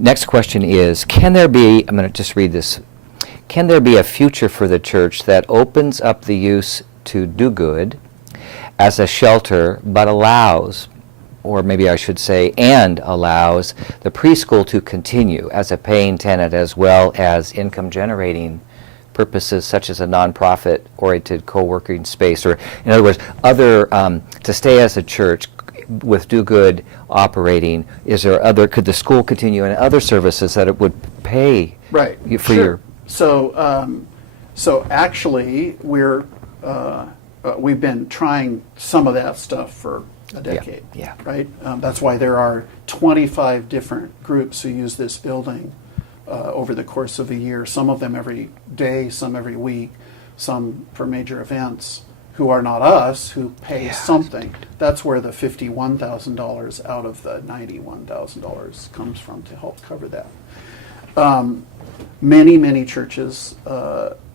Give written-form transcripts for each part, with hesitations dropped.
Next question is, can there be, I'm going to just read this, can there be a future for the church that opens up the use to do good as a shelter, but allows, or maybe I should say, and allows the preschool to continue as a paying tenant as well as income-generating purposes such as a nonprofit-oriented co-working space, or in other words, other to stay as a church with do good operating? Is there other? Could the school continue in other services that it would pay right for sure. your? So actually, we've been trying some of that stuff for a decade. Yeah. Right. That's why there are 25 different groups who use this building over the course of a year. Some of them every day, some every week, some for major events. Who are not us, who pay something. That's where the $51,000 out of the $91,000 comes from to help cover that. Many churches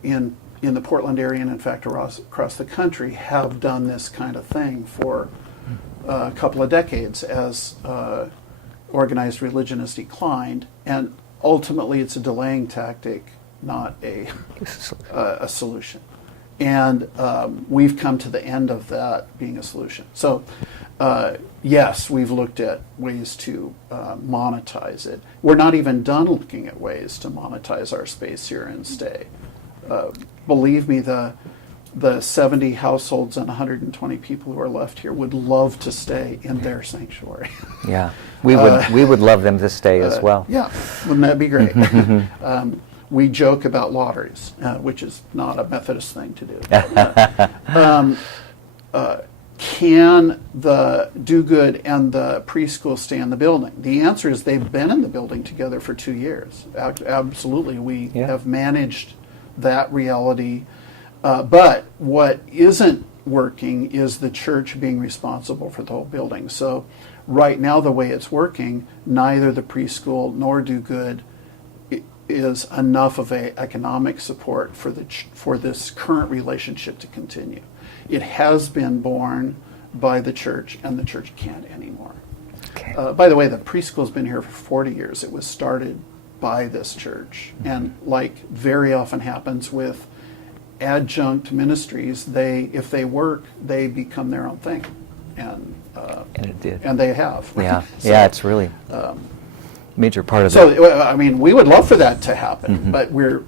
in the Portland area, and in fact across the country, have done this kind of thing for a couple of decades as organized religion has declined, and ultimately it's a delaying tactic, not a solution. And we've come to the end of that being a solution. So, yes, we've looked at ways to monetize it. We're not even done looking at ways to monetize our space here and stay. Believe me, the 70 households and 120 people who are left here would love to stay in their sanctuary. Yeah, we would love them to stay as well. Yeah, wouldn't that be great? We joke about lotteries, which is not a Methodist thing to do. Can the do good and the preschool stay in the building? The answer is they've been in the building together for 2 years. Absolutely, we have managed that reality. But what isn't working is the church being responsible for the whole building. So right now, the way it's working, neither the preschool nor do good is enough of a economic support for this current relationship to continue. It has been borne by the church, and the church can't anymore. Okay. By the way, the preschool's been here for 40 years. It was started by this church, and like very often happens with adjunct ministries, if they work, they become their own thing, and it did, and they have. Yeah, So, yeah, it's really. Major part of So, I mean, we would love for that to happen, but we're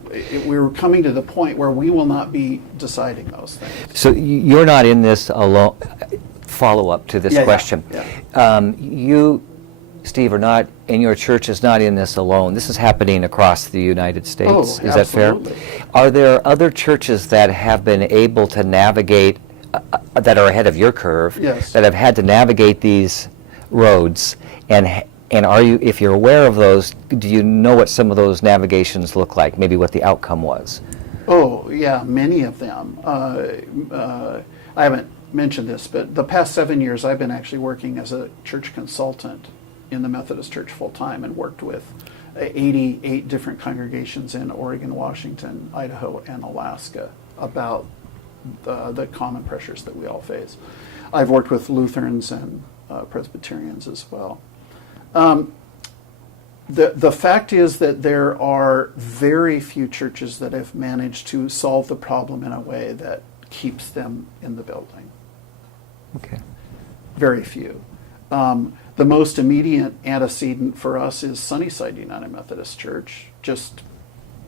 coming to the point where we will not be deciding those things. So you're not in this alone. Follow up to this question. Yeah. You, Steve, are not, and your church is not in this alone. This is happening across the United States. Oh, is that fair? Are there other churches that have been able to navigate, that are ahead of your curve, Yes. that have had to navigate these roads, and are you, if you're aware of those, do you know what some of those navigations look like? Maybe what the outcome was? Oh, yeah, many of them. I haven't mentioned this, but the past 7 years I've been actually working as a church consultant in the Methodist Church full-time, and worked with 88 different congregations in Oregon, Washington, Idaho, and Alaska about the common pressures that we all face. I've worked with Lutherans and Presbyterians as well. The fact is that there are very few churches that have managed to solve the problem in a way that keeps them in the building. Okay. Very few. The most immediate antecedent for us is Sunnyside United Methodist Church, just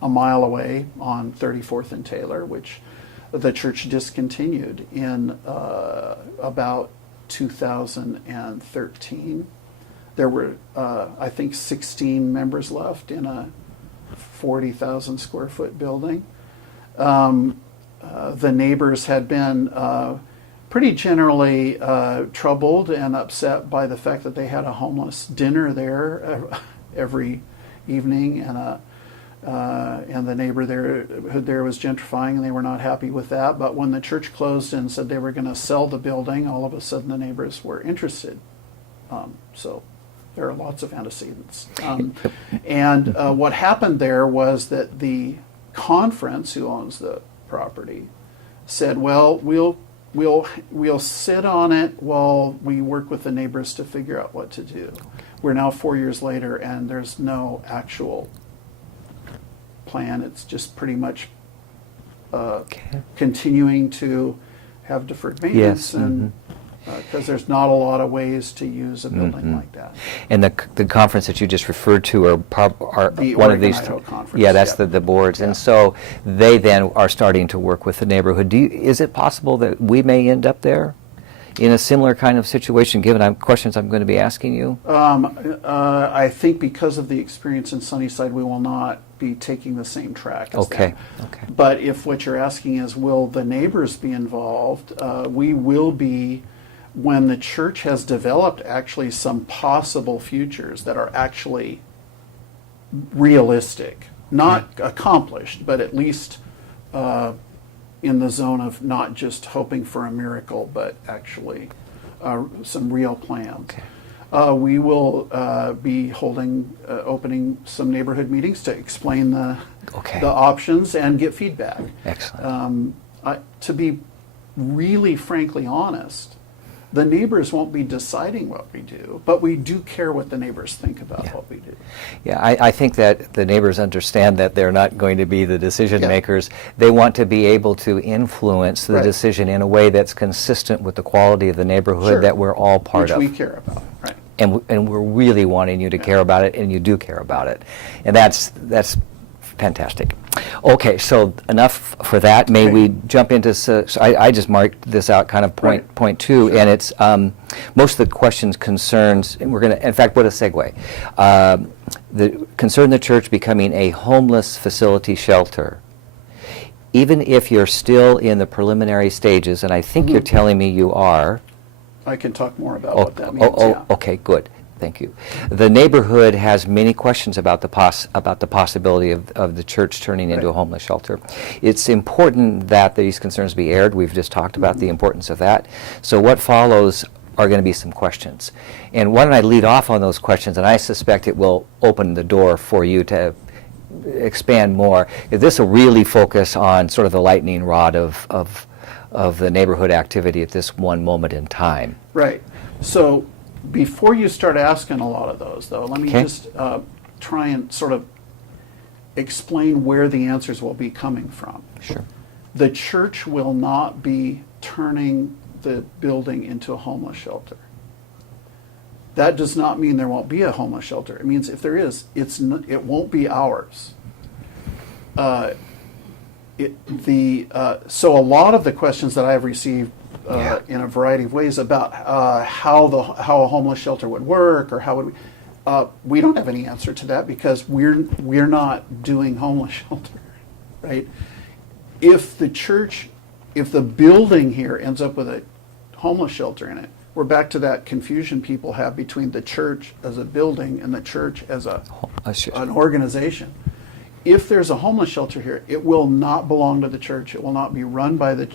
a mile away on 34th and Taylor, which the church discontinued in about 2013. There were, I think, 16 members left in a 40,000 square foot building. The neighbors had been pretty generally troubled and upset by the fact that they had a homeless dinner there every evening, and the neighbor there was gentrifying, and they were not happy with that. But when the church closed and said they were going to sell the building, all of a sudden the neighbors were interested. So there are lots of antecedents. And what happened there was that the conference, who owns the property, said, well, we'll we'll sit on it while we work with the neighbors to figure out what to do. We're now 4 years later, and there's no actual plan. It's just pretty much continuing to have deferred maintenance, Yes, and because there's not a lot of ways to use a building like that. And the conference that you just referred to are The one of Oregon, these. Idaho conference, Yeah, that's yeah. the boards, Yeah. and so they then are starting to work with the neighborhood. Is it possible that we may end up there in a similar kind of situation, given questions I'm going to be asking you? I think because of the experience in Sunnyside, we will not be taking the same track as Okay. them. Okay. But if what you're asking is, will the neighbors be involved? We will be, when the church has developed actually some possible futures that are actually realistic, not accomplished, but at least in the zone of not just hoping for a miracle, but actually some real plans. Okay. We will be opening some neighborhood meetings to explain the options and get feedback. Excellent. To be really frankly honest, the neighbors won't be deciding what we do, but we do care what the neighbors think about what we do. Yeah, I think that the neighbors understand that they're not going to be the decision makers. They want to be able to influence the decision in a way that's consistent with the quality of the neighborhood that we're all part of. Which we care about, right. And we're really wanting you to care about it, and you do care about it. And that's fantastic. Okay, so enough for that. May we jump into, so I just marked this out kind of point two, and it's most of the questions concerns, and we're going to, in fact, what a segue. Concern the church becoming a homeless facility shelter. Even if you're still in the preliminary stages, and I think you're telling me you are. I can talk more about what that means. Okay, good. Thank you. The neighborhood has many questions about the possibility of the church turning into a homeless shelter. It's important that these concerns be aired. We've just talked about the importance of that. So what follows are going to be some questions. And why don't I lead off on those questions, and I suspect it will open the door for you to expand more. This will really focus on sort of the lightning rod of the neighborhood activity at this one moment in time. Right. So before you start asking a lot of those, though, let me just try and sort of explain where the answers will be coming from. Sure. The church will not be turning the building into a homeless shelter. That does not mean there won't be a homeless shelter. It means if there is, it won't be ours. So a lot of the questions that I have received in a variety of ways about how a homeless shelter would work, or how would we don't have any answer to that, because we're not doing homeless shelter, right? If the building here ends up with a homeless shelter in it, we're back to that confusion people have between the church as a building and the church as an organization. If there's a homeless shelter here, it will not belong to the church. It will not be run by the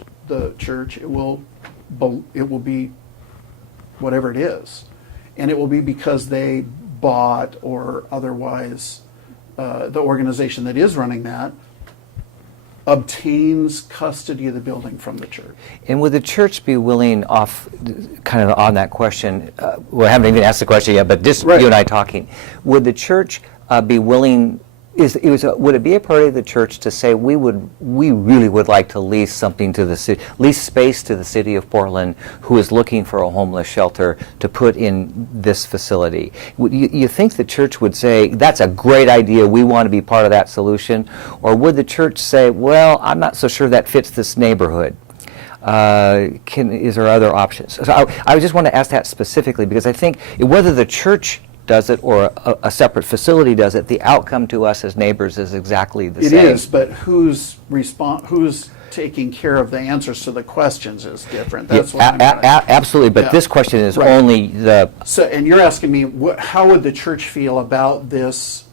church. It will be whatever it is, and it will be because they bought, or otherwise the organization that is running that obtains custody of the building from the church. And would the church be willing, kind of on that question, we haven't even asked the question yet, but just you and I talking, would the church be willing, would it be a priority of the church to say we really would like to lease something to the city, lease space to the city of Portland, who is looking for a homeless shelter, to put in this facility? You think the church would say that's a great idea, we want to be part of that solution? Or would the church say, well, I'm not so sure that fits this neighborhood? Is there other options? So I just want to ask that specifically, because I think whether the church does it or a separate facility does it, the outcome to us as neighbors is exactly the same. It is, but who's taking care of the answers to the questions is different. That's what I'm absolutely, but this question is only the... So, and you're asking me, how would the church feel about this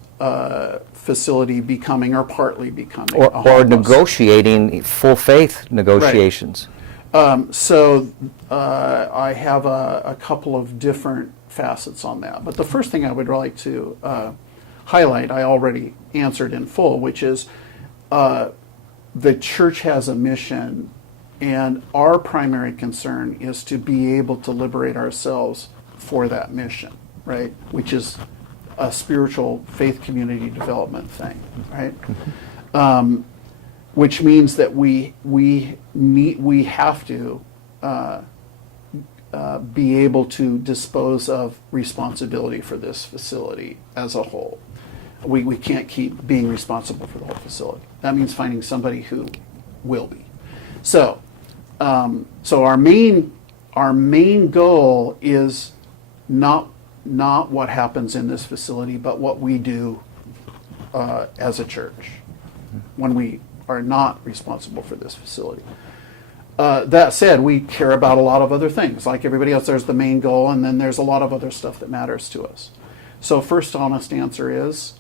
facility becoming, or partly becoming, or negotiating full faith negotiations? Right. So I have a couple of different facets on that. But the first thing I would like to highlight, I already answered in full, which is the church has a mission And our primary concern is to be able to liberate ourselves for that mission, right? Which is a spiritual faith community development thing, right? Which means that we have to be able to dispose of responsibility for this facility as a whole. We can't keep being responsible for the whole facility. That means finding somebody who will be. So, so our main goal is not what happens in this facility, but what we do as a church when we are not responsible for this facility. That said, we care about a lot of other things. Like everybody else, there's the main goal, and then there's a lot of other stuff that matters to us. So first honest answer is,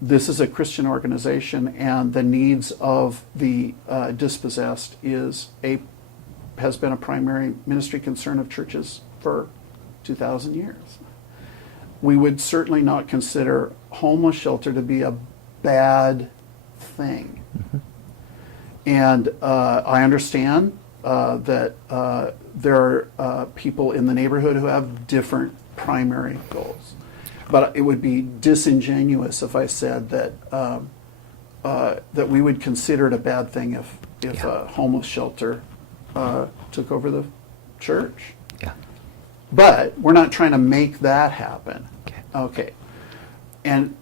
this is a Christian organization, and the needs of the dispossessed has been a primary ministry concern of churches for 2,000 years. We would certainly not consider homeless shelter to be a bad thing. And I understand that there are people in the neighborhood who have different primary goals. But it would be disingenuous if I said that that we would consider it a bad thing if a homeless shelter took over the church. Yeah. But we're not trying to make that happen. Okay. And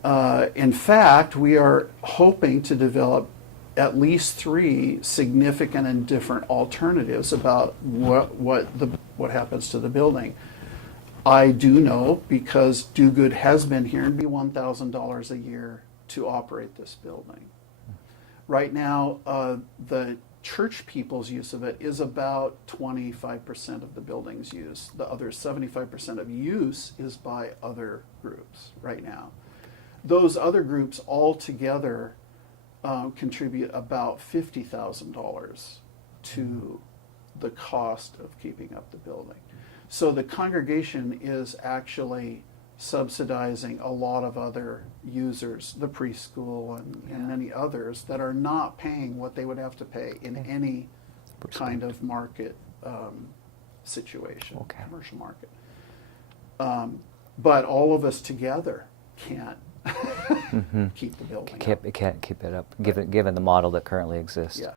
in fact, we are hoping to develop at least 3 significant and different alternatives about what happens to the building. I do know, because Do Good has been here, and be $1,000 a year to operate this building. Right now, the church people's use of it is about 25% of the building's use. The other 75% of use is by other groups right now. Those other groups all together contribute about $50,000 to the cost of keeping up the building. So the congregation is actually subsidizing a lot of other users, the preschool and many others that are not paying what they would have to pay in any kind of market situation, commercial market. But all of us together can't keep the building up. Can't keep it up, given the model that currently exists. Yeah.